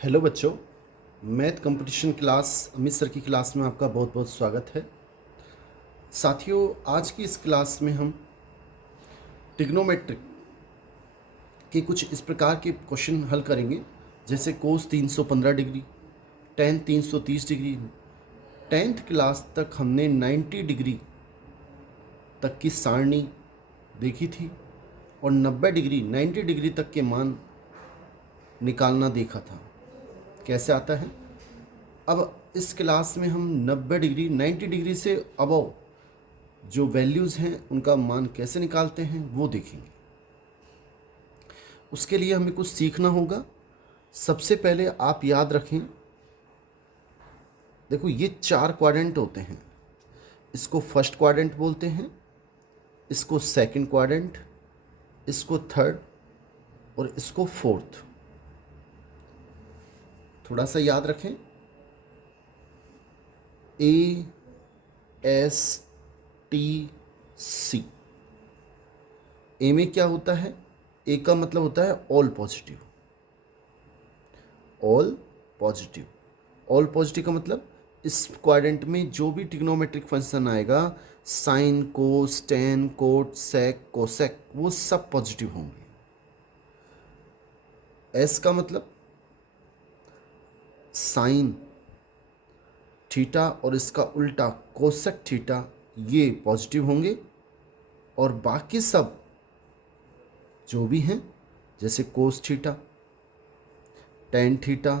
Hello बच्चों, math competition class Amit sir की class में आपका बहुत बहुत स्वागत है। साथियों, आज की इस क्लास में हम ट्रिग्नोमेट्रिक के कुछ इस प्रकार के क्वेश्चन हल करेंगे, जैसे कोस 315 degree, ten 330 degree. Tenth class तक हमने 90 डिग्री तक की सारणी देखी थी और 90 डिग्री 90 डिग्री तक के मान निकालना देखा था। कैसे आता है? अब इस क्लास में हम 90 डिग्री 90 डिग्री से अबव जो वैल्यूज़ हैं उनका मान कैसे निकालते हैं वो देखेंगे। उसके लिए हमें कुछ सीखना होगा। सबसे पहले आप याद रखें, देखो ये 4 क्वाड्रेंट होते हैं। इसको फर्स्ट क्वाड्रेंट बोलते हैं, इसको सेकंड क्वाड्रेंट, इसको थर्ड और इसको फोर्थ। थोड़ा सा याद रखें, ए एस टी सी। ए में क्या होता है? ए का मतलब होता है all positive. All positive, all positive का मतलब इस क्वाड्रेंट में जो भी ट्रिग्नोमेट्रिक फंक्शन आएगा, साइन, कोस, टेन, कोट, सेक, कोसेक, वो सब पॉजिटिव होंगे। एस का मतलब साइन थीटा और इसका उल्टा कोसेक थीटा, ये पॉजिटिव होंगे। और बाकी सब जो भी हैं, जैसे cos theta, tan theta,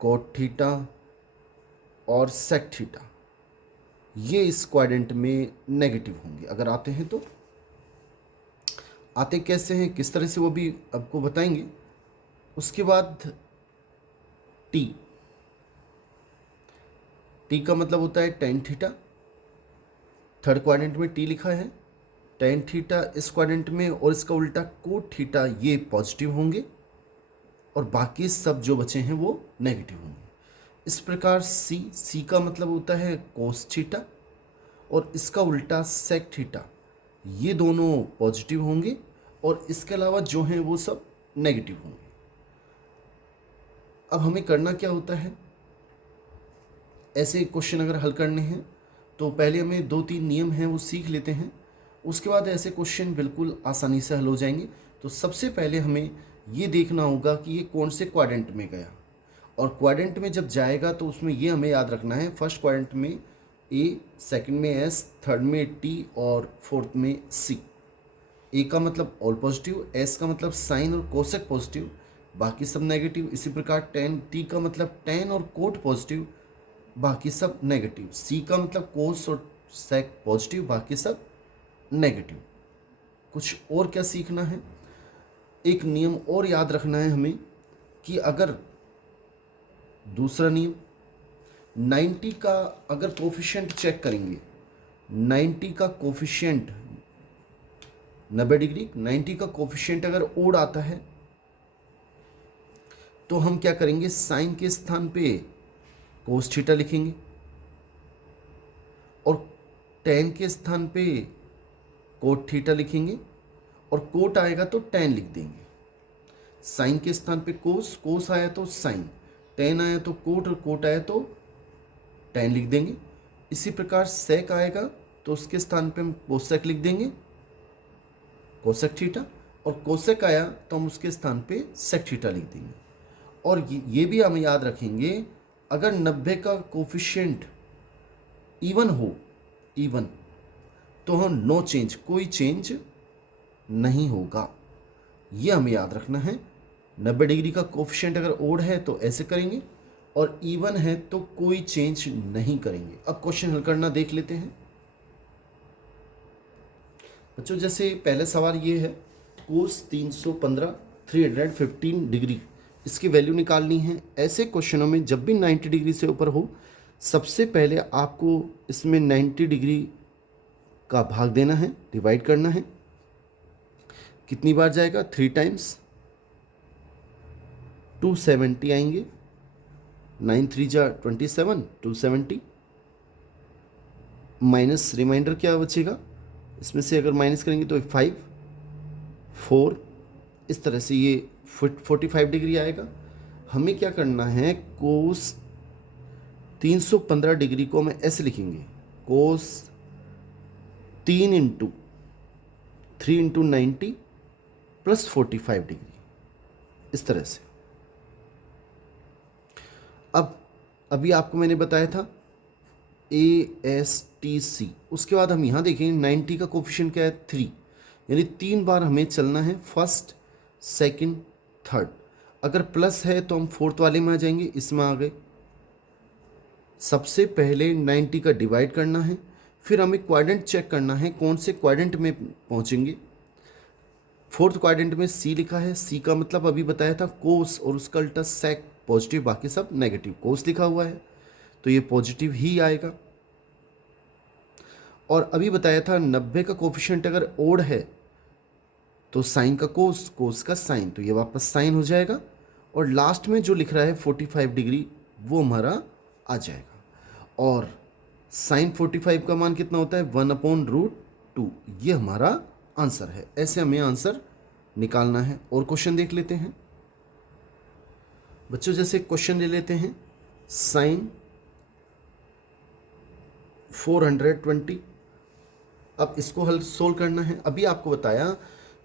cot theta और सेक थीटा, ये इस क्वाड्रेंट में नेगेटिव होंगे। अगर आते हैं तो आते कैसे हैं, किस तरह से, वो भी आपको बताएंगे। उसके बाद टी, टी का मतलब होता है टेन थीटा। थर्ड क्वाड्रेंट में टी लिखा है, टेन थीटा इस क्वाड्रेंट में और इसका उल्टा कोट थीटा, ये पॉजिटिव होंगे और बाकी सब जो बचे हैं वो नेगेटिव होंगे। इस प्रकार सी, सी का मतलब होता है कोस थीटा और इसका उल्टा सेक थीटा, ये दोनों पॉजिटिव होंगे और इसके अलावा जो हैं वो सब नेगेटिव होंगे। अब हमें करना क्या होता है, ऐसे क्वेश्चन अगर हल करने हैं तो पहले हमें 2-3 नियम हैं वो सीख लेते हैं। उसके बाद ऐसे क्वेश्चन बिल्कुल आसानी से हल हो जाएंगे। तो सबसे पहले हमें ये देखना होगा कि ये कौन से क्वाड्रेंट में गया, और क्वाड्रेंट में जब जाएगा तो उसमें ये हमें याद रखना है, फर्स्ट क्वाड्रेंट में ए, सेकंड में एस, थर्ड में टी और फोर्थ में सी। ए का मतलब ऑल पॉजिटिव, एस का मतलब साइन और कोसेक पॉजिटिव, बाकी सब नेगेटिव। इसी प्रकार टेन, टी का मतलब टेन और कोट पॉजिटिव, बाकी सब नेगेटिव। सी का मतलब कोस और सेक पॉजिटिव, बाकी सब नेगेटिव। कुछ और क्या सीखना है, एक नियम और याद रखना है हमें कि अगर दूसरा नियम 90 का अगर कोफिशिएंट चेक करेंगे, 90 का कोफिशिएंट 90 डिग्री 90 का कोफिशिएंट अगर ओड आता है तो हम क्या करेंगे, साइन के स्थान पे कोस थीटा लिखेंगे और टेन के स्थान पे कोट थीटा लिखेंगे और कोट आएगा तो टेन लिख देंगे। साइन के स्थान पे कोस, कोस आया तो साइन, टेन आया तो कोट और कोट आया तो टेन लिख देंगे। इसी प्रकार सेक आएगा तो उसके स्थान पे हम कोसेक लिख देंगे, कोसेक थीटा, और कोसेक आया तो हम उसके स्थान पे सेक थीटा लिख देंगे। और ये भी हम याद रखेंगे, अगर 90 का कोफिशिएंट इवन हो, इवन, तो हम नो चेंज, कोई चेंज नहीं होगा। ये हमें याद रखना है। 90 डिग्री का कोफिशिएंट अगर ओड है तो ऐसे करेंगे और इवन है तो कोई चेंज नहीं करेंगे। अब क्वेश्चन हल करना देख लेते हैं बच्चों। जैसे पहले सवाल ये है, कोस 315 315 डिग्री, इसकी वैल्यू निकालनी है। ऐसे क्वेश्चनों में जब भी 90 डिग्री से ऊपर हो, सबसे पहले आपको इसमें 90 डिग्री का भाग देना है, डिवाइड करना है। कितनी बार जाएगा? 3 टाइम्स, 270 आएंगे। 9 3 जा 27, 270 माइनस रिमाइंडर क्या बचेगा, इसमें से अगर माइनस करेंगे तो 5 4, इस तरह से ये 45 डिग्री आएगा। हमें क्या करना है, कोस 315 डिग्री को हमें ऐसे लिखेंगे, कोस 3 इंटू प्लस 45 डिग्री, इस तरह से। अब अभी आपको मैंने बताया था ASTC, उसके बाद हम यहाँ देखेंगे 90 का कोफिशिएंट क्या है, 3, यानी 3 बार हमें चलना है, फर्स्ट, सेकंड, थर्ड। अगर प्लस है तो हम फोर्थ वाले में आ जाएंगे, इसमें आ गए। सबसे पहले 90 का डिवाइड करना है, फिर हमें क्वाड्रेंट चेक करना है कौन से क्वाड्रेंट में पहुंचेंगे। फोर्थ क्वाड्रेंट में C लिखा है, C का मतलब अभी बताया था कोस और उसका अल्टा सेक पॉजिटिव, बाकी सब नेगेटिव। कोस लिखा हुआ है तो ये पॉजिटिव ही आएगा। और अभी बताया था 90 का कोफिशिएंट अगर ओड है तो साइन का कोस, कोस का साइन, तो ये वापस साइन हो जाएगा। और लास्ट में जो लिख रहा है 45 डिग्री वो हमारा आ जाएगा। और साइन 45 का मान कितना होता है, 1/√2। ये हमारा आंसर है। ऐसे हमें आंसर निकालना है। और क्वेश्चन देख लेते हैं बच्चों। जैसे क्वेश्चन ले लेते हैं, साइन 420। अब इसको हल सोल्व करना है। अभी आपको बताया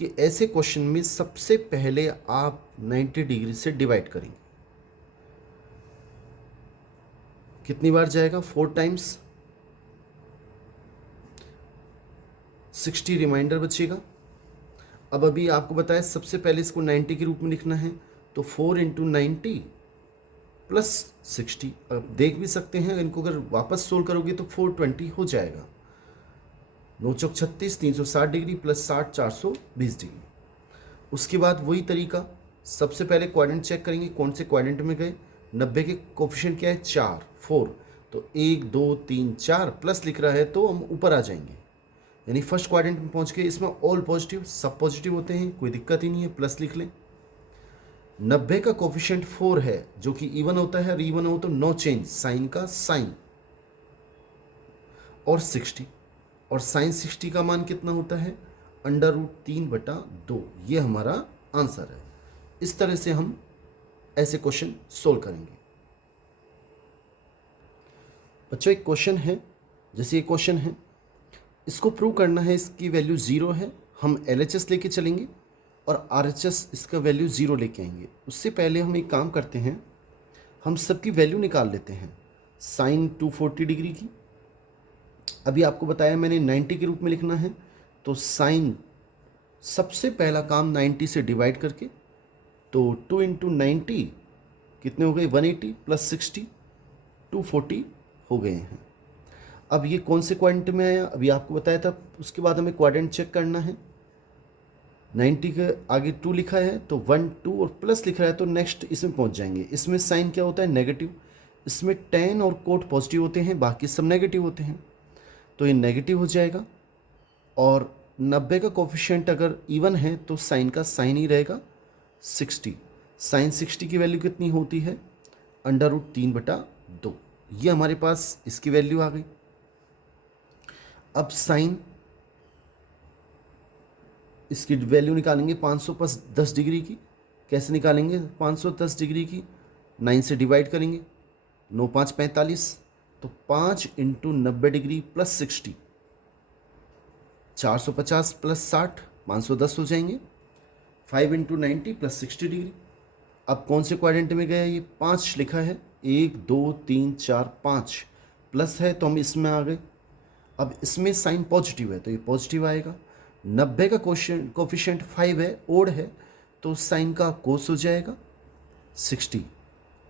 कि ऐसे क्वेश्चन में सबसे पहले आप 90 डिग्री से डिवाइड करेंगे। कितनी बार जाएगा, 4 टाइम्स, 60 रिमाइंडर बचेगा। अब अभी आपको बताया सबसे पहले इसको 90 के रूप में लिखना है, तो 4 इंटू 90 प्लस 60। अब देख भी सकते हैं, इनको अगर वापस सोल्व करोगे तो 420 हो जाएगा। 9 चौक 36, 360 डिग्री प्लस 60, 420 डिग्री। उसके बाद वही तरीका, सबसे पहले क्वाड्रेंट चेक करेंगे कौन से क्वाड्रेंट में गए। 90 के कोफिशिएंट क्या है, 4, 4, तो 1 2 3 4 प्लस लिख रहा है तो हम ऊपर आ जाएंगे, यानी फर्स्ट क्वाड्रेंट में पहुंच गए। इसमें ऑल पॉजिटिव, सब पॉजिटिव होते हैं, कोई दिक्कत ही नहीं है, प्लस लिख लें। 90 का कोफिशिएंट 4 है जो कि इवन होता है, और इवन हो तो नो चेंज, साइन का साइन। और 60, और साइन 60 का मान कितना होता है, √3/2। ये हमारा आंसर है। इस तरह से हम ऐसे क्वेश्चन सोल्व करेंगे। बच्चों एक क्वेश्चन है, जैसे ये क्वेश्चन है, इसको प्रूव करना है इसकी वैल्यू 0 है। हम LHS लेके चलेंगे और RHS इसका वैल्यू 0 लेके आएंगे। उससे पहले हम एक काम करते हैं, हम सबकी वैल्यू निकाल लेते हैं। साइन 240 डिग्री की अभी आपको बताया मैंने 90 के रूप में लिखना है, तो साइन सबसे पहला काम 90 से डिवाइड करके, तो 2 इंटू 90 कितने हो गए, 180 प्लस 60, 240 हो गए हैं। अब ये कौन से क्वाड्रेंट में आया, अभी आपको बताया था। उसके बाद हमें क्वाड्रेंट चेक करना है। 90 के आगे 2 लिखा है तो 1 2 और प्लस लिखा है तो नेक्स्ट इसमें पहुंच जाएंगे। इसमें साइन क्या होता है, नेगेटिव। इसमें tan और कोट पॉजिटिव होते हैं, बाकी सब नेगेटिव होते हैं, तो ये नेगेटिव हो जाएगा। और 90 का कोफिशिएंट अगर इवन है तो साइन का साइन ही रहेगा, 60। साइन 60 की वैल्यू कितनी होती है, √3/2। ये हमारे पास इसकी वैल्यू आ गई। अब साइन, इसकी वैल्यू निकालेंगे 500 प्लस 10 डिग्री की। कैसे निकालेंगे 510 डिग्री की, 9 से डिवाइड करेंगे, 9 5 45, तो 5 इंटू 90 डिग्री प्लस 60, 450 प्लस 60, 510 हो जाएंगे। 5 इंटू 90 प्लस 60 डिग्री। अब कौन से क्वाड्रेंट में गया, ये 5 लिखा है, 1 2 3 4 5 प्लस है तो हम इसमें आ गए। अब इसमें साइन पॉजिटिव है तो ये पॉजिटिव आएगा। 90 का कोफिशिएंट 5 है, ओड है, तो साइन का कोस हो जाएगा 60,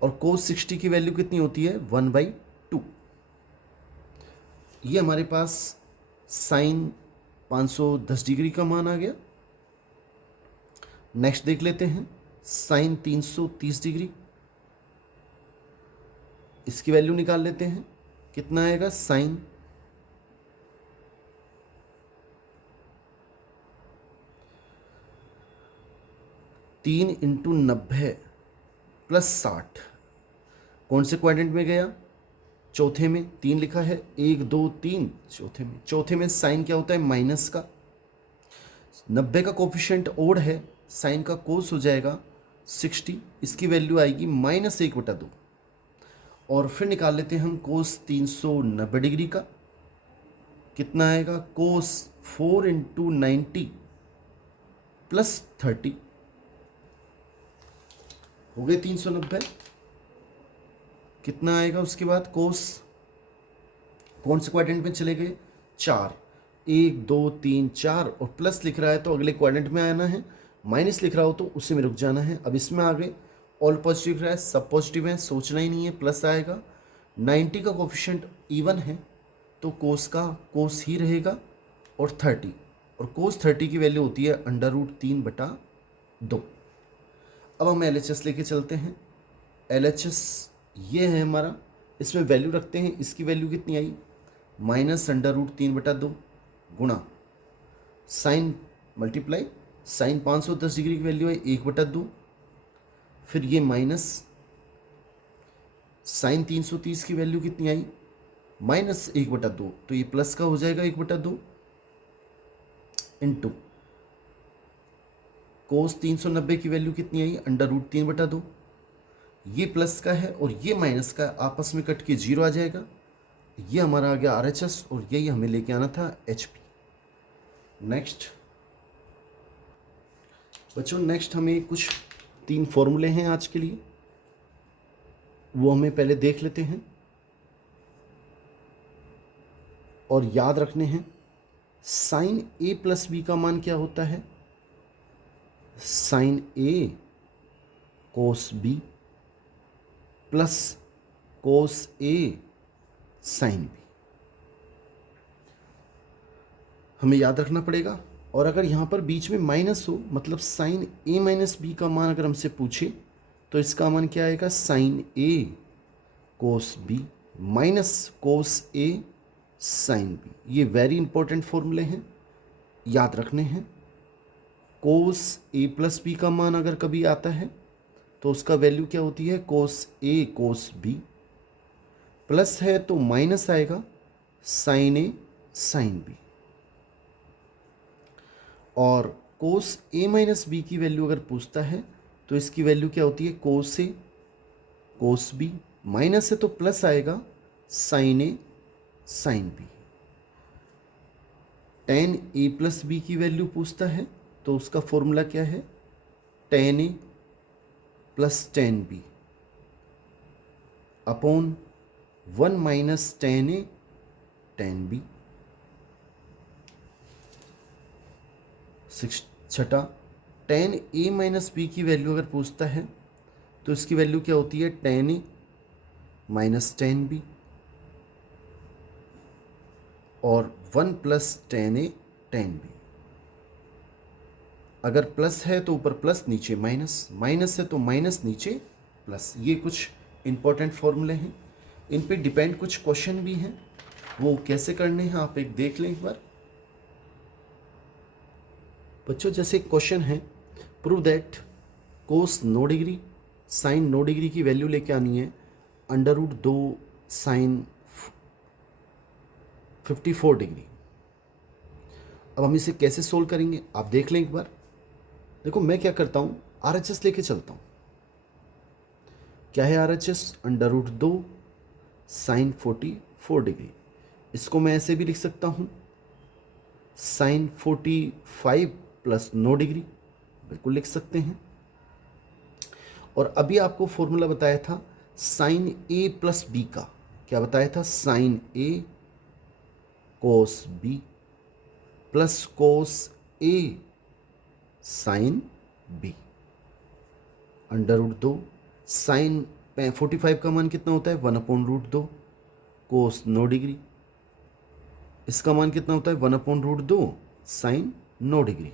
और कोस 60 की वैल्यू कितनी होती है, 1/2। ये हमारे पास साइन 510 डिग्री का मान आ गया। नेक्स्ट देख लेते हैं, साइन 330 डिग्री, इसकी वैल्यू निकाल लेते हैं, कितना आएगा, साइन 3 इंटू 90 प्लस 60। कौन से क्वाड्रेंट में गया, चौथे में, 3 लिखा है, 1 2 3 चौथे में। चौथे में साइन क्या होता है, माइनस का। 90 का कोफिशिएंट ओड है, साइन का कोस हो जाएगा 60, इसकी वैल्यू आएगी -1/2। और फिर निकाल लेते हैं हम कोस 390 डिग्री का। कितना आएगा? कोस 4 × 90 + 30 हो गए 390। कितना आएगा उसके बाद? कोस कौन से क्वाड्रेंट में चले गए? 4, 1 2 3 4, और प्लस लिख रहा है तो अगले क्वाड्रेंट में आना है, माइनस लिख रहा हो तो उसी में रुक जाना है। अब इसमें आ गए, ऑल पॉजिटिव दिख रहा है, सब पॉजिटिव है, सोचना ही नहीं है, प्लस आएगा। 90 का कोफिशिएंट इवन है तो कोस का कोस ही रहेगा, और 30, और कोस 30 की वैल्यू होती है √3/2। अब हम LHS लेके चलते हैं। LHS ये है हमारा, इसमें वैल्यू रखते हैं। इसकी वैल्यू कितनी आई? -√3/2 गुणा साइन मल्टीप्लाई साइन 510 डिग्री की वैल्यू है 1/2, फिर ये माइनस साइन 330 की वैल्यू कितनी आई? -1/2, तो ये प्लस का हो जाएगा 1/2 इंटू कोस 390 की वैल्यू कितनी आई? √3/2। ये प्लस का है और ये माइनस का, आपस में कट के 0 आ जाएगा। ये हमारा आ गया RHS, और यही हमें लेके आना था HP। नेक्स्ट बच्चों, नेक्स्ट हमें कुछ 3 फॉर्मूले हैं आज के लिए, वो हमें पहले देख लेते हैं और याद रखने हैं। साइन A + B का मान क्या होता है? Sine A cos B plus cos A sine B, हमें याद रखना पड़ेगा। और अगर यहाँ पर बीच में माइनस हो, मतलब साइन A - B का मान अगर हमसे पूछे, तो इसका मान क्या आएगा? Sine A cos B minus cos A sine B। ये वेरी इंपॉर्टेंट फॉर्मूले हैं, याद रखने हैं। कोस A + B का मान अगर कभी आता है तो उसका वैल्यू क्या होती है? Cos A cos B, plus है तो माइनस आएगा साइन A साइन B। और कोस A - B की वैल्यू अगर पूछता है तो इसकी वैल्यू क्या होती है? Cos A cos B, minus है तो प्लस आएगा sine A sine B। tan A + B की वैल्यू पूछता है तो उसका फॉर्मूला क्या है? tan A + tan B upon 1 - tan A tan B। छठा, tan A - B की वैल्यू अगर पूछता है तो इसकी वैल्यू क्या होती है? tan A - tan B, और 1 + tan A tan B। अगर प्लस है तो ऊपर प्लस, नीचे माइनस, माइनस है तो माइनस, नीचे प्लस। ये कुछ इंपॉर्टेंट फॉर्मूले हैं, इन पे डिपेंड कुछ क्वेश्चन भी हैं, वो कैसे करने हैं आप एक देख लें एक बार। बच्चों, जैसे क्वेश्चन है, prove that cos 9 degree sine 9 degree की वैल्यू लेके आनी है √2 साइन 54 डिग्री। अब हम इसे कैसे सोल्व करेंगे आप देख लें एक बार। देखो, मैं क्या करता हूँ, RHS लेके चलता हूँ। क्या है RHS? √2 sign 44 degree. इसको मैं ऐसे भी लिख सकता हूँ, साइन 45 + 9 डिग्री, बिल्कुल लिख सकते हैं। और अभी आपको फॉर्मूला बताया था साइन A + B का। क्या बताया था? Sine A cos B plus cos A sine B √2 sine 45 का मान कितना होता है? 1/√2 कोस 9 डिग्री। इसका मान कितना होता है? 1/√2 साइन 9 डिग्री।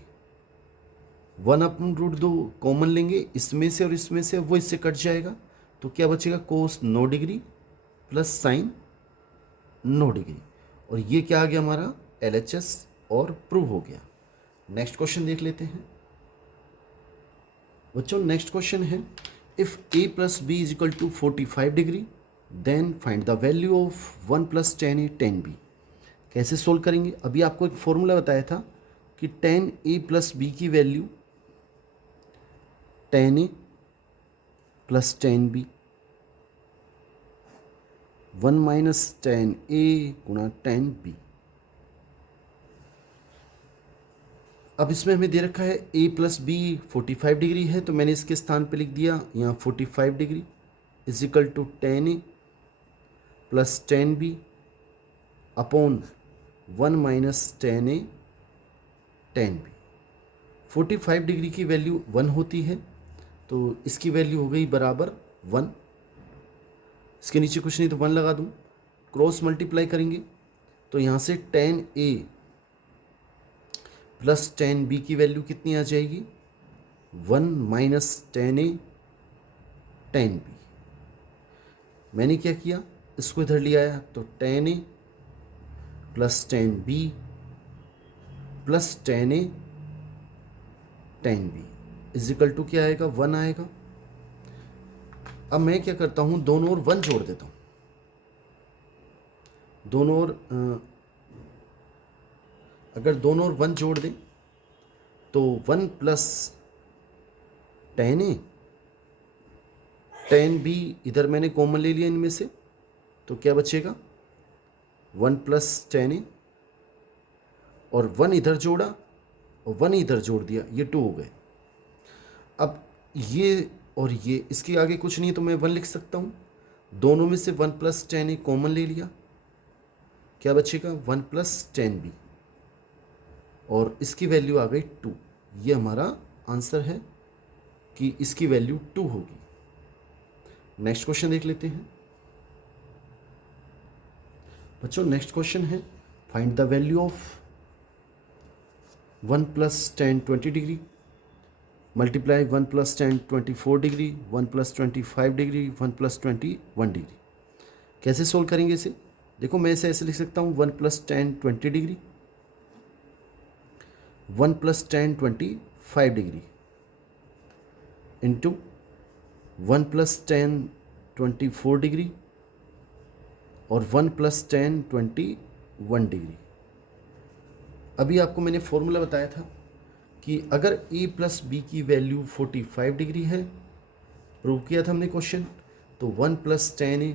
1/√2 कॉमन लेंगे, इसमें से और इसमें से, वो इससे कट जाएगा, तो क्या बचेगा? कोस 9 डिग्री प्लस साइन 9 डिग्री। और ये क्या आ गया हमारा? LHS, और प्रूव हो गया। नेक्स्ट क्वेश्चन देख लेते हैं बच्चों। नेक्स्ट क्वेश्चन है, if A + B = 45 degree then find the value of 1 + tan A tan B। कैसे सोल्व करेंगे? अभी आपको एक फॉर्मूला बताया था कि tan A + B की value tan A plus tan B, 1 minus tan A गुणा टेन बी। अब इसमें हमें दे रखा है a प्लस बी 45 डिग्री है, तो मैंने इसके स्थान पे लिख दिया यहाँ 45 degree is equal to tan A plus tan B upon 1 minus tan A tan B. 45 degree की वैल्यू 1 होती है, तो इसकी वैल्यू हो गई बराबर 1। इसके नीचे कुछ नहीं तो 1 लगा दूँ, क्रॉस मल्टीप्लाई करेंगे तो यहाँ से tan A plus tan B की वैल्यू कितनी आ जाएगी, 1 minus tan A tan B. मैंने क्या किया, इसको इधर ले आया तो tan A plus tan B plus tan A tan B is equal to क्या आएगा, 1 आएगा। अब मैं क्या करता हूँ, दोनों ओर 1 जोड़ देता हूँ। दोनों ओर अगर दोनों ओर 1 जोड़ दें तो 1 plus tan A tan B इधर मैंने कॉमन ले लिया इनमें से, तो क्या बचेगा 1 प्लस टेन ए, और 1 इधर जोड़ा और 1 इधर जोड़ दिया, ये 2 हो गए। अब ये और ये इसके आगे कुछ नहीं तो मैं 1 लिख सकता हूँ। दोनों में से 1 प्लस टेन ए कॉमन ले लिया, क्या बचेगा 1 प्लस टेन बी, और इसकी वैल्यू आ गई 2। ये हमारा आंसर है कि इसकी वैल्यू 2 होगी। नेक्स्ट क्वेश्चन देख लेते हैं बच्चों। नेक्स्ट क्वेश्चन है find the value of 1 plus ten 20 degree multiply 1 plus ten 24 degree 1 plus 25 degree 1 plus 21 degree. कैसे सोल्व करेंगे इसे, देखो मैं इसे ऐसे लिख सकता हूँ 1 plus ten 20 degree 1 plus ten 25 degree into 1 plus ten 24 degree और 1 प्लस टेन 21 डिग्री। अभी आपको मैंने फॉर्मूला बताया था कि अगर a प्लस बी की वैल्यू 45 डिग्री है, प्रूव किया था हमने क्वेश्चन, तो 1 प्लस टेन ए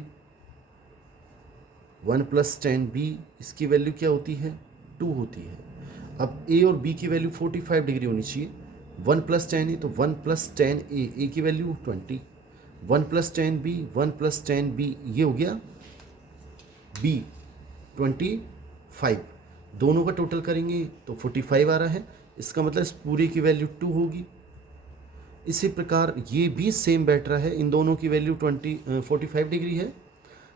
1 प्लस टेन बी इसकी वैल्यू क्या होती है, 2 होती है। अब a और b की वैल्यू 45 डिग्री होनी चाहिए। 1 प्लस टेन ए तो 1 प्लस टेन ए की value 20, 1 plus tan B 1 plus tan B ये हो गया b 25। दोनों का टोटल करेंगे तो 45 आ रहा है, इसका मतलब इस पूरे की वैल्यू 2 होगी। इसी प्रकार ये भी सेम बैठ रहा है, इन दोनों की वैल्यू 45 डिग्री है,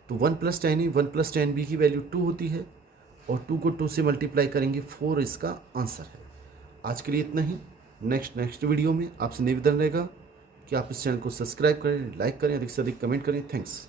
तो 1 प्लस टेन ए 1 प्लस टेन बी की वैल्यू 2 होती है, और 2 को 2 से मल्टीप्लाई करेंगे 4 इसका आंसर है। आज के लिए इतना ही। नेक्स्ट वीडियो में आपसे निवेदन रहेगा कि आप इस चैनल को सब्सक्राइब करें, लाइक करें, अधिक से अधिक कमेंट करें। थैंक्स।